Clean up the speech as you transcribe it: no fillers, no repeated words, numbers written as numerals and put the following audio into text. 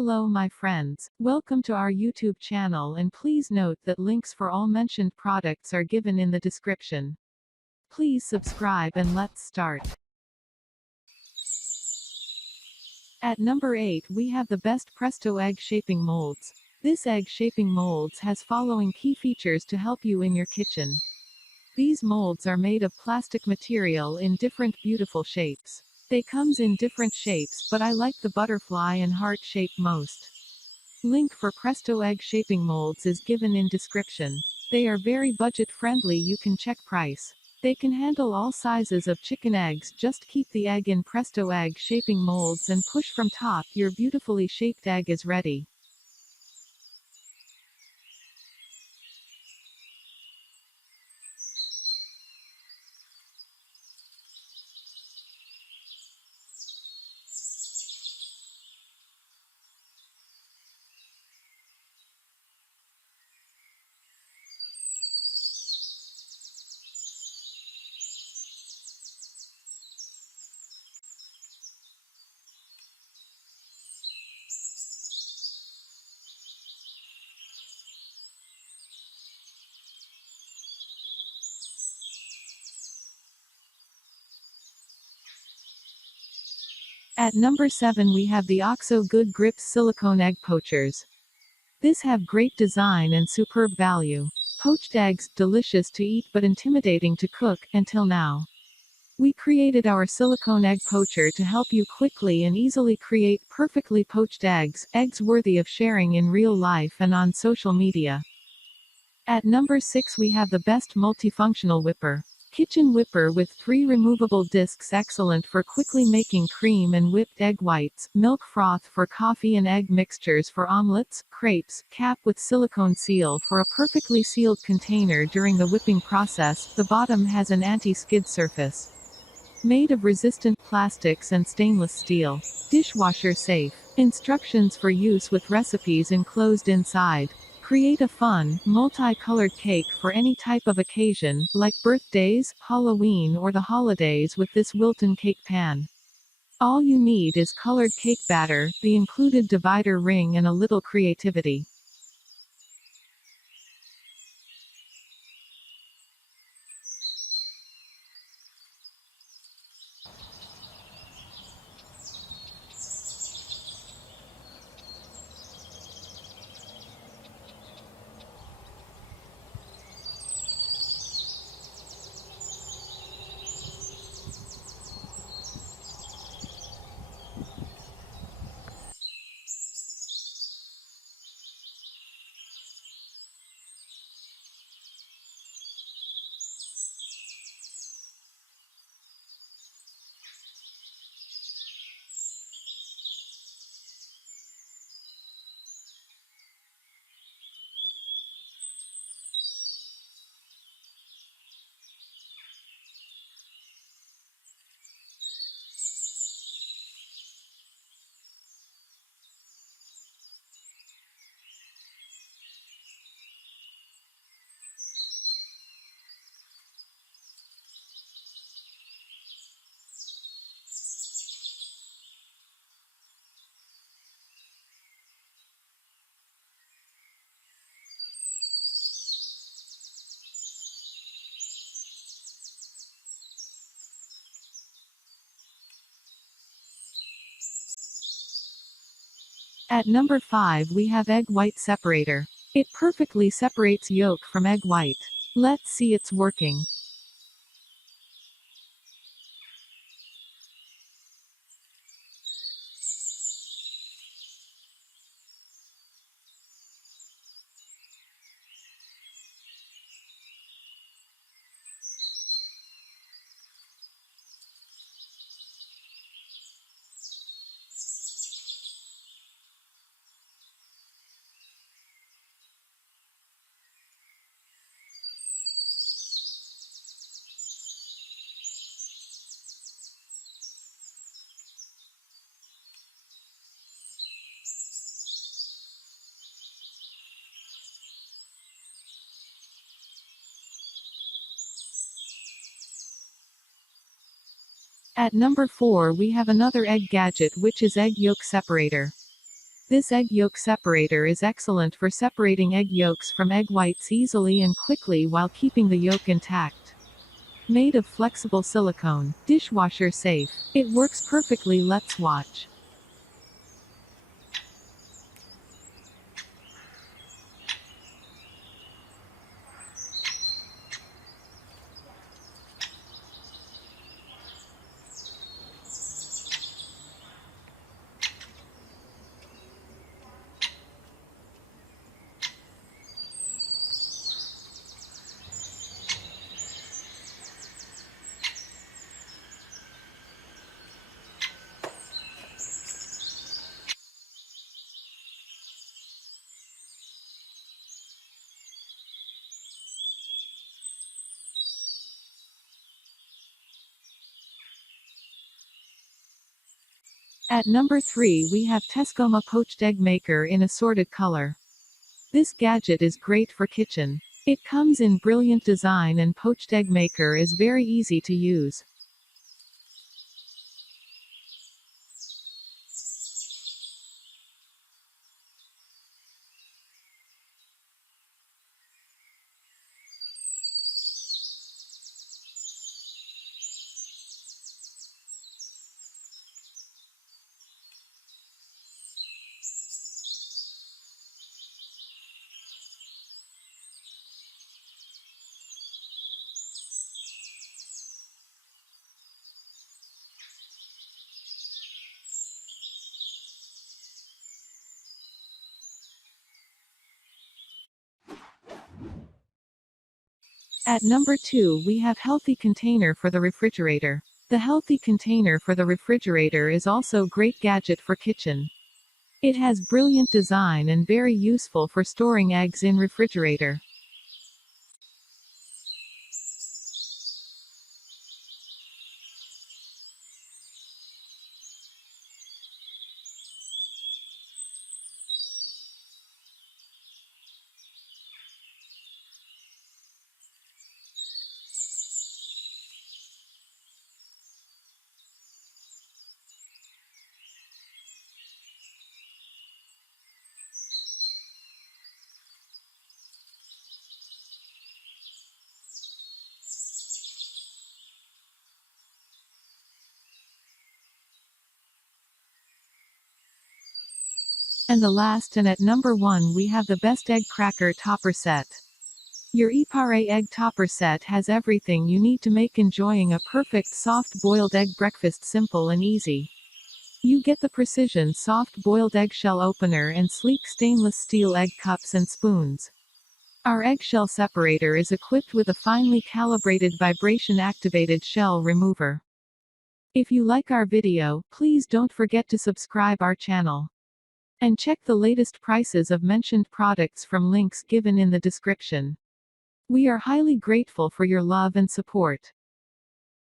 Hello my friends, welcome to our YouTube channel and please note that links for all mentioned products are given in the description. Please subscribe and let's start. At number 8 we have the best Presto egg shaping molds. This egg shaping molds has following key features to help you in your kitchen. These molds are made of plastic material in different beautiful shapes. They comes in different shapes but I like the butterfly and heart shape most. Link for Presto egg shaping molds is given in description. They are very budget friendly, you can check price. They can handle all sizes of chicken eggs, just keep the egg in Presto egg shaping molds and push from top, your beautifully shaped egg is ready. At number 7 we have the OXO Good Grips Silicone Egg Poachers. This have great design and superb value. Poached eggs, delicious to eat but intimidating to cook, until now. We created our silicone egg poacher to help you quickly and easily create perfectly poached eggs worthy of sharing in real life and on social media. At number 6 we have the best multifunctional whipper. Kitchen whipper with 3 removable discs, excellent for quickly making cream and whipped egg whites, milk froth for coffee and egg mixtures for omelets, crepes, cap with silicone seal for a perfectly sealed container during the whipping process. The bottom has an anti-skid surface. Made of resistant plastics and stainless steel. Dishwasher safe. Instructions for use with recipes enclosed inside. Create a fun, multi-colored cake for any type of occasion, like birthdays, Halloween or the holidays with this Wilton cake pan. All you need is colored cake batter, the included divider ring and a little creativity. At number 5 we have egg white separator. It perfectly separates yolk from egg white. Let's see it's working. At number 4 we have another egg gadget, which is egg yolk separator. This egg yolk separator is excellent for separating egg yolks from egg whites easily and quickly while keeping the yolk intact. Made of flexible silicone, dishwasher safe. It works perfectly. Let's watch. At number 3 we have TESCOMA Poached Egg Maker in assorted color. This gadget is great for kitchen. It comes in brilliant design and poached egg maker is very easy to use. At number 2 we have Healthy Container for the refrigerator. The healthy container for the refrigerator is also great gadget for kitchen. It has brilliant design and very useful for storing eggs in refrigerator. And the last and at number 1 we have the best egg cracker topper set. Your Eparé Egg Topper Set has everything you need to make enjoying a perfect soft boiled egg breakfast simple and easy. You get the precision soft boiled eggshell opener and sleek stainless steel egg cups and spoons. Our eggshell separator is equipped with a finely calibrated vibration activated shell remover. If you like our video, please don't forget to subscribe our channel. And check the latest prices of mentioned products from links given in the description. We are highly grateful for your love and support.